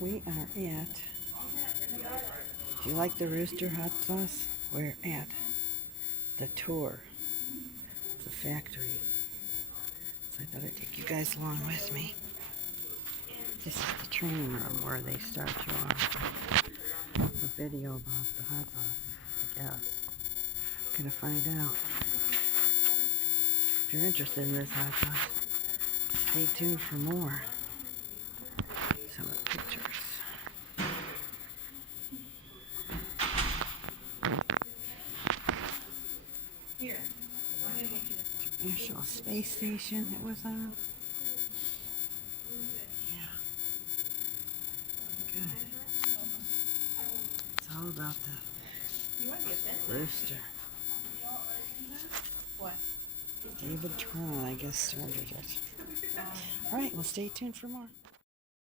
We are at, do you like the Rooster hot sauce? We're at the tour of the factory. So I thought I'd take you guys along with me. This is the training room where they start you off with a video about the hot sauce, I guess. I'm gonna find out. If you're interested in this hot sauce, stay tuned for more. Some of the pictures. Here, I'm gonna get you the International Space Station it was on. Yeah. Good. It's all about the rooster. What? David Tron, I guess, started it. Alright, well, stay tuned for more.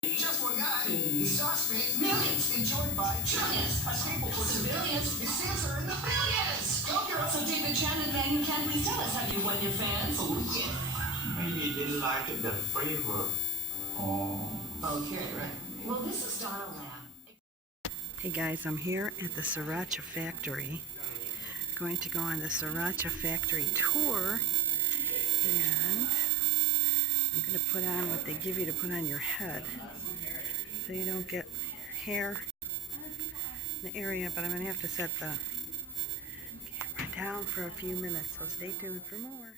Just one guy. His sauce made millions, enjoyed by trillions. A staple for civilians. His sales are in the billions. Go girl. So David Tran and Megan Can, please tell us, have you won your fans? Oh yeah. Maybe you didn't like it, the flavor. Oh. Okay, right. Well, this is Donna Lamb. Hey guys, I'm here at the Sriracha Factory. Going to go on the Sriracha Factory tour, and I'm going to put on what they give you to put on your head so you don't get hair in the area, but I'm going to have to set the camera down for a few minutes, so stay tuned for more.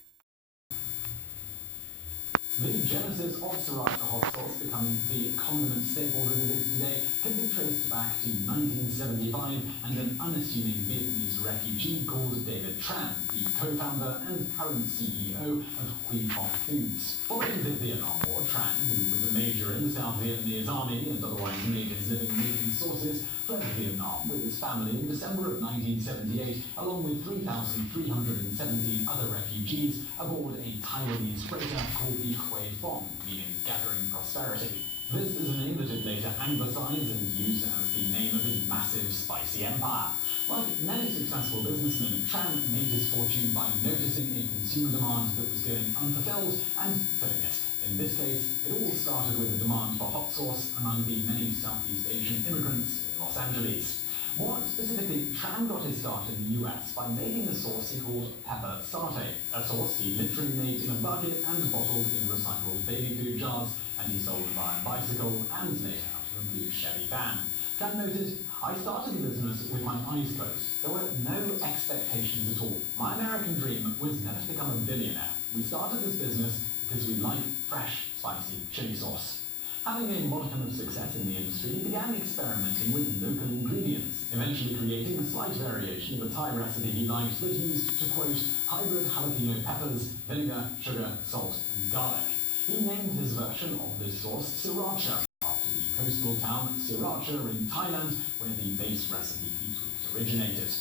The genesis of Sriracha hot sauce becoming the condiment staple that it is today can be traced back to 1975 and an unassuming Vietnamese refugee called David Tran, the co-founder and current CEO of Huy Fong Foods. Following the Vietnam War, Tran, who was a major in the South Vietnamese army and otherwise made his living making sauces, fled Vietnam with his family in December of 1978, along with 3,317 other refugees aboard a Taiwanese freighter called the Huy Fong, meaning gathering prosperity. This is a name that it later anglicized and used as the name of his massive, spicy empire. Like many successful businessmen, Tran made his fortune by noticing a consumer demand that was going unfulfilled and filling it. In this case, it all started with a demand for hot sauce among the many Southeast Asian immigrants in Los Angeles. More specifically, Tran got his start in the US by making a sauce he called pepper satay, a sauce he literally made in a bucket and bottled in recycled baby food jars, and he sold via bicycle and later out of a blue Chevy van. Tran noted, "I started the business with my eyes closed. There were no expectations at all. My American dream was never to become a billionaire. We started this business because we like fresh, spicy chili sauce." Having a modicum of success in the industry, he began experimenting with local ingredients, eventually creating a slight variation of a Thai recipe he liked that used, to quote, hybrid jalapeno peppers, vinegar, sugar, salt, and garlic. He named his version of this sauce Sriracha, after the coastal town Sriracha in Thailand, where the base recipe he tweaked originated.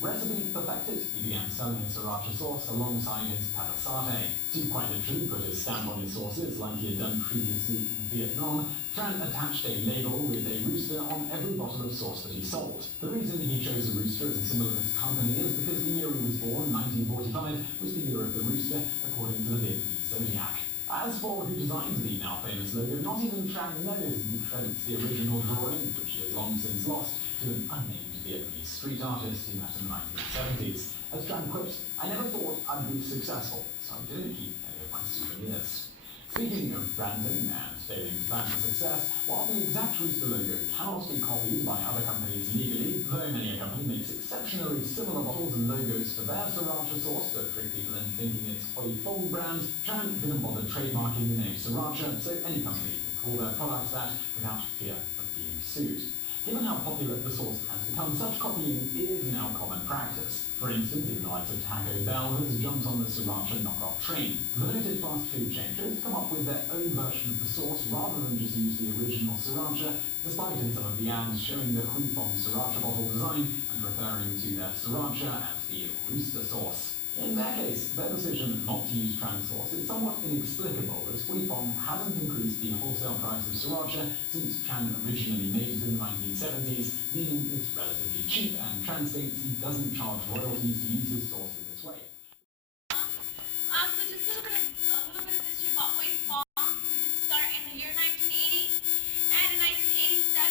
Recipe perfected, he began selling his Sriracha sauce alongside his pepper satay. To quite literally put his stamp on his sauces, like he had done previously in Vietnam, Tran attached a label with a rooster on every bottle of sauce that he sold. The reason he chose a rooster as a symbol of his company is because the year he was born, 1945, was the year of the rooster, according to the Vietnamese zodiac. As for who designed the now famous logo, not even Tran knows he credits the original drawing, which he has long since lost, to an unnamed Vietnamese street artist he met in the 1970s. As Tran quipped, "I never thought I'd be successful, so I didn't keep any of my souvenirs." Speaking of branding and failing to plan for success, while the exact rooster logo cannot be copied by other companies legally, though many a company makes exceptionally similar bottles and logos for their Sriracha sauce to trick people into thinking it's Huy Fong brand, Tran didn't bother trademarking the name Sriracha, so any company can call their products that without fear of being sued. Given how popular the sauce has become, such copying is now common practice. For instance, even the likes of Taco Bell has jumped on the Sriracha knockoff train. The noted fast food chain chose to come up with their own version of the sauce rather than just use the original Sriracha, despite in some of the ads showing the Huy Fong Sriracha bottle design and referring to their Sriracha as the rooster sauce. In their case, their decision not to use Tran sauce is somewhat inexplicable, as Huy Fong hasn't increased the wholesale price of Sriracha since Tran originally made it in the 1970s, meaning it's relatively cheap, and Tran states he doesn't charge royalties to use his sauce in this way. So just a little bit of history about Huy Fong. We did start in the year 1980, and in 1987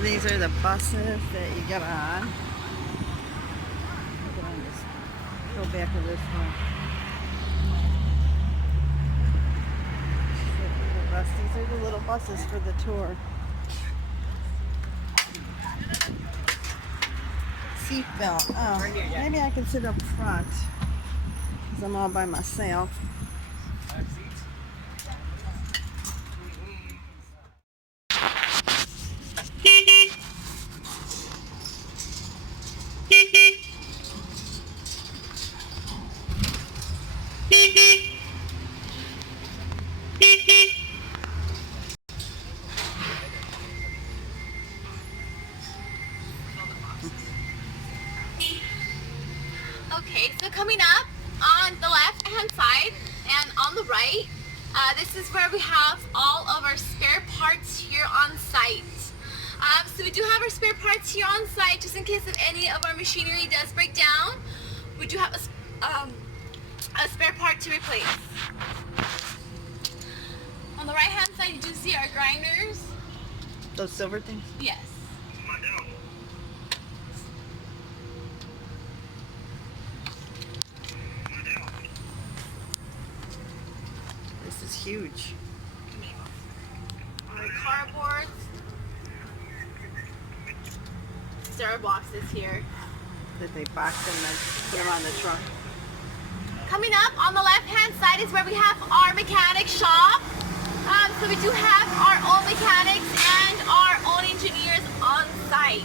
So these are the buses that you get on. Get on this. Go back to this one. These are the little buses for the tour. Seatbelt. Oh, maybe I can sit up front because I'm all by myself. Okay, so coming up on the left hand side and on the right, this is where we have all of our spare parts here on site. So we do have our spare parts here on site just in case if any of our machinery does break down. We do have a spare part to replace. On the right hand side you do see our grinders. Those silver things? Yes. This is huge. Our cardboards. These are our boxes here. That they box and then put them on the truck. Coming up on the left hand side is where we have our mechanic shop. So we do have our own mechanics and our own engineers on site.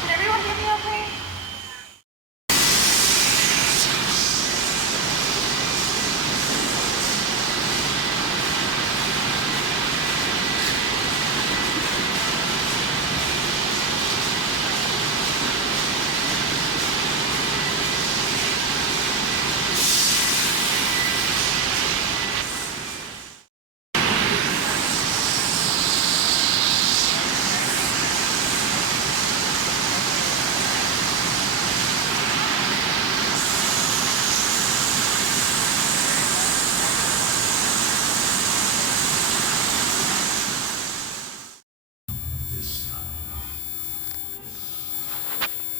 Did everyone hear me okay?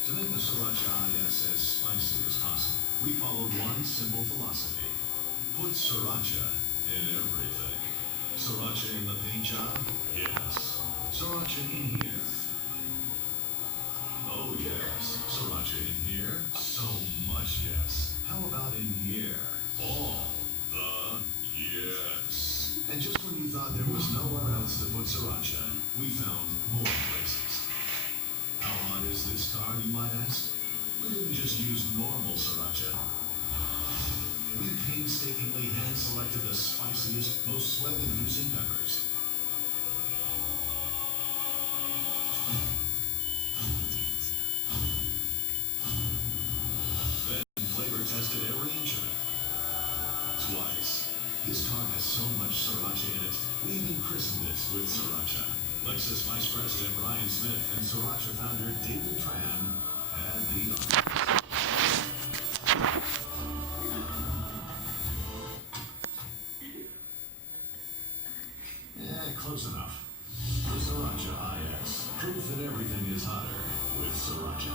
To make the Sriracha IS as spicy as possible, we followed one simple philosophy. Put Sriracha in everything. Sriracha in the paint job? Yes. Sriracha in here? Oh yes. Sriracha in here? So much yes. How about in here? All the yes. And just when you thought there was nowhere else to put Sriracha, we found more places. How hot is this car, you might ask? We didn't just use normal Sriracha. We painstakingly hand-selected the spiciest, most sweat-inducing peppers. Then flavor-tested every inch of it. Twice. This car has so much Sriracha in it, we even christened it with Sriracha. Lexus Vice President Brian Smith and Sriracha founder David Tran had the honor. Yeah, close enough. The Sriracha IS. Proof that everything is hotter with Sriracha.